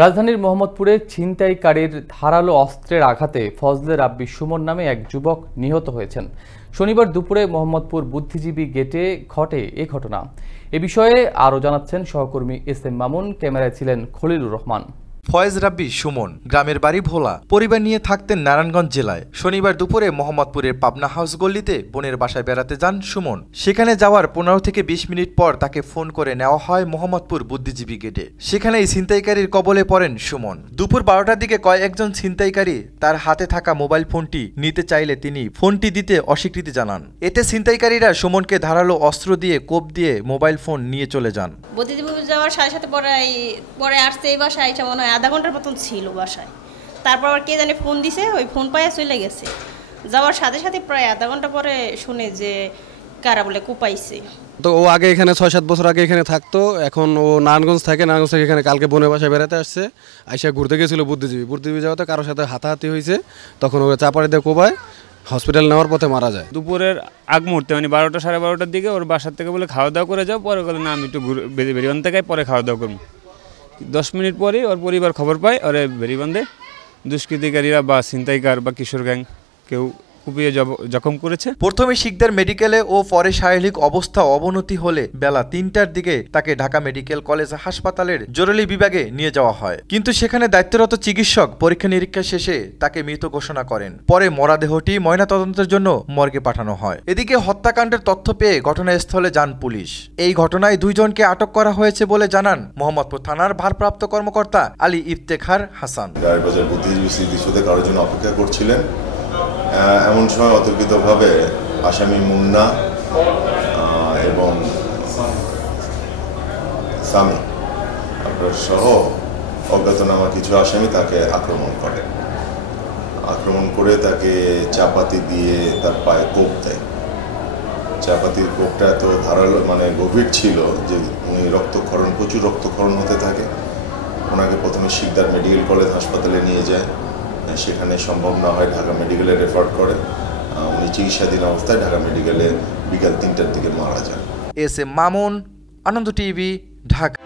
রাজধানীর মোহাম্মদপুরে ছিনতাইকারীর ধারালো অস্ত্রের আঘাতে ফজলে রাব্বি সুমন নামে এক যুবক নিহত হয়েছেন। শনিবার দুপুরে মোহাম্মদপুর বুদ্ধিজীবী গেটে ঘটে এ ঘটনা। এ বিষয়ে আরও জানাচ্ছেন সহকর্মী এস এম মামুন, ক্যামেরায় ছিলেন খলিলুর রহমান। ফয়েজ রাব্বি সুমন গ্রামের বাড়ি ভোলা, পরিবার নিয়ে থাকতেন নারায়ণগঞ্জ জেলায়। শনিবার দুপুরে মোহাম্মদপুরের পাবনা হাউস গল্লিতে বোনের বাসায় বেড়াতে যান সুমন। সেখানে যাওয়ার 15 থেকে 20 মিনিট পর তাকে ফোন করে নেওয়া হয় মোহাম্মদপুর বুদ্ধিজীবী গেটে। সেখানেই ছিনতাইকারীর কবলে পড়েন সুমন। দুপুর 12টার দিকে কয়েকজন ছিনতাইকারী তার হাতে থাকা মোবাইল ফোনটি নিতে চাইলে তিনি ফোনটি দিতে অস্বীকৃতি জানান। এতে ছিনতাইকারীরা সুমনকে ধারালো অস্ত্র দিয়ে কোপ দিয়ে মোবাইল ফোন নিয়ে চলে যান। বুদ্ধিজীবী যাওয়ার সাথে সাথে পরে আসছে এই বাসায় এসে মনে হয় আধা ঘন্টার মতন ছিল বাসায়। তারপর আবার কে জানে ফোন দিছে, ওই ফোন পাইয়া চলে গেছে। যাওয়ার সাথে সাথে প্রায় আধা ঘন্টা পরে শুনে যে কারা বলে কুপাইছে। তো ও আগে এখানে 6-7 বছর আগে এখানে থাকতো, এখন ও নারায়ণগঞ্জ থাকে। নারায়ণগঞ্জ থেকে এখানে কালকে বোনের বাসায় বেড়াতে আসছে, আইসা ঘুরতে গেছিল বুদ্ধিজীবী যাওয়াতে কারোর সাথে হাতাহাতি হয়েছে, তখন ওকে চাপাড়ি দিয়ে কোপায়, হসপিটাল নেওয়ার পথে মারা যায়। দুপুরের আগ মুহূর্তে মানে 12টা সাড়ে 12টার দিকে ওর বাসার থেকে বলে খাওয়া দাওয়া করে যাও, পরে বলে না আমি একটু বেরিবান থেকে পরে খাওয়া দাওয়া করবো। 10 মিনিট পরেই ওর পরিবার খবর পায় ওরে বেরিবান্ধে দুষ্কৃতিকারীরা বা ছিনতাইকার বা কিশোর গ্যাং কেউ কুপিয়ে জখম করেছে। প্রথমে শিকদার মেডিকেলে ও পরে শারীরিক অবস্থা অবনতি হলে বেলা 3টার দিকে তাকে ঢাকা মেডিকেল কলেজ হাসপাতালের জরুরি বিভাগে নিয়ে যাওয়া হয়, কিন্তু সেখানে দায়িত্বরত চিকিৎসক পরীক্ষা নিরীক্ষা শেষে তাকে মৃত ঘোষণা করেন। পরে মরদেহটি ময়নাতদন্তের জন্য মর্গে পাঠানো হয়। এদিকে হত্যাকাণ্ডের তথ্য পেয়ে ঘটনাস্থলে যান পুলিশ। এই ঘটনায় 2 জনকে আটক করা হয়েছে বলে জানান মোহাম্মদপুর থানার ভারপ্রাপ্ত কর্মকর্তা আলী ইফতেখার হাসান। গায়েবাজার বুদ্ধিজীবী স্মৃতিসৌধে কারোর জন্য অপেক্ষা করছিলেন, এমন সময় অতর্কিতভাবে আসামি মুন্না এবং সামি সহ অজ্ঞাতনামা কিছু আসামি তাকে আক্রমণ করে তাকে চাপাতি দিয়ে তার পায়ে কোপ দেয়। চাপাতির কোপটা এত ধারালো মানে গভীর ছিল যে উনি প্রচুর রক্তক্ষরণ হতে থাকে। ওনাকে প্রথমে শিকদার মেডিকেল কলেজ হাসপাতালে নিয়ে যায়, সেখানে সম্ভব না হয় ঢাকা মেডিকেলে রেফার করে। উনি চিকিৎসাধীন অবস্থায় ঢাকা মেডিকেলে বিকাল 3টার দিকে মারা যান। এস এম মামুন, আনন্দ টিভি, ঢাকা।